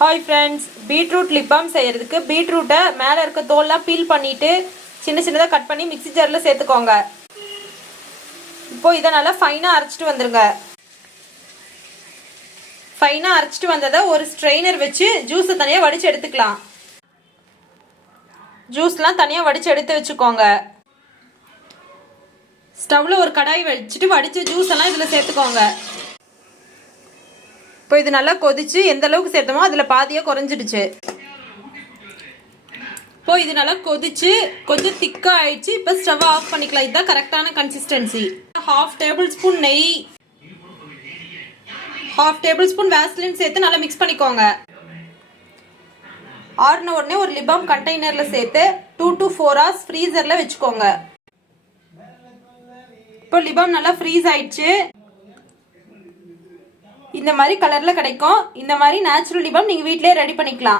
Hi friends, beetroot lip balm செய்கிறதுக்கு பீட்ரூட்டை மேலே இருக்க தோல்லாம் பீல் பண்ணிவிட்டு சின்ன சின்னதாக கட் பண்ணி மிக்ஸி ஜாரில் சேர்த்துக்கோங்க. இப்போது இதை நல்லா ஃபைனாக அரைச்சிட்டு வந்துடுங்க. ஃபைனாக அரைச்சிட்டு வந்ததை ஒரு ஸ்ட்ரெயினர் வச்சு ஜூஸை தனியாக வடித்து எடுத்துக்கலாம். ஜூஸ்லாம் தனியாக வடித்து எடுத்து வச்சுக்கோங்க. ஸ்டவ்வில் ஒரு கடாய் வச்சுட்டு வடித்த ஜூஸ் எல்லாம் இதில் சேர்த்துக்கோங்க. இப்போ இது நல்லா கொதிச்சு எந்த அளவுக்கு சேர்த்தோமோ அதில் பாதியாக குறைஞ்சிடுச்சு. இப்போ இது நல்லா கொதிச்சு கொஞ்சம் திக்காக ஆயிடுச்சு. இப்போ ஸ்டவ் ஆஃப் பண்ணிக்கலாம். இதுதான் கரெக்டான கன்சிஸ்டன்சி. 1/2 டேபிள் ஸ்பூன் நெய், 1/2 டேபிள் ஸ்பூன் வேஸ்லின் சேர்த்து நல்லா மிக்ஸ் பண்ணிக்கோங்க. ஆறுன உடனே ஒரு லிப் பாம் கண்டெய்னரில் சேர்த்து 2 to 4 hours ஃப்ரீசரில் வச்சுக்கோங்க. இப்போ லிப் பாம் நல்லா ஃப்ரீஸ் ஆயிடுச்சு. இந்த மாதிரி கலரில் கிடைக்கும். இந்த மாதிரி நேச்சுரல் லிப் பாம் நீங்கள் வீட்டிலே ரெடி பண்ணிக்கலாம்.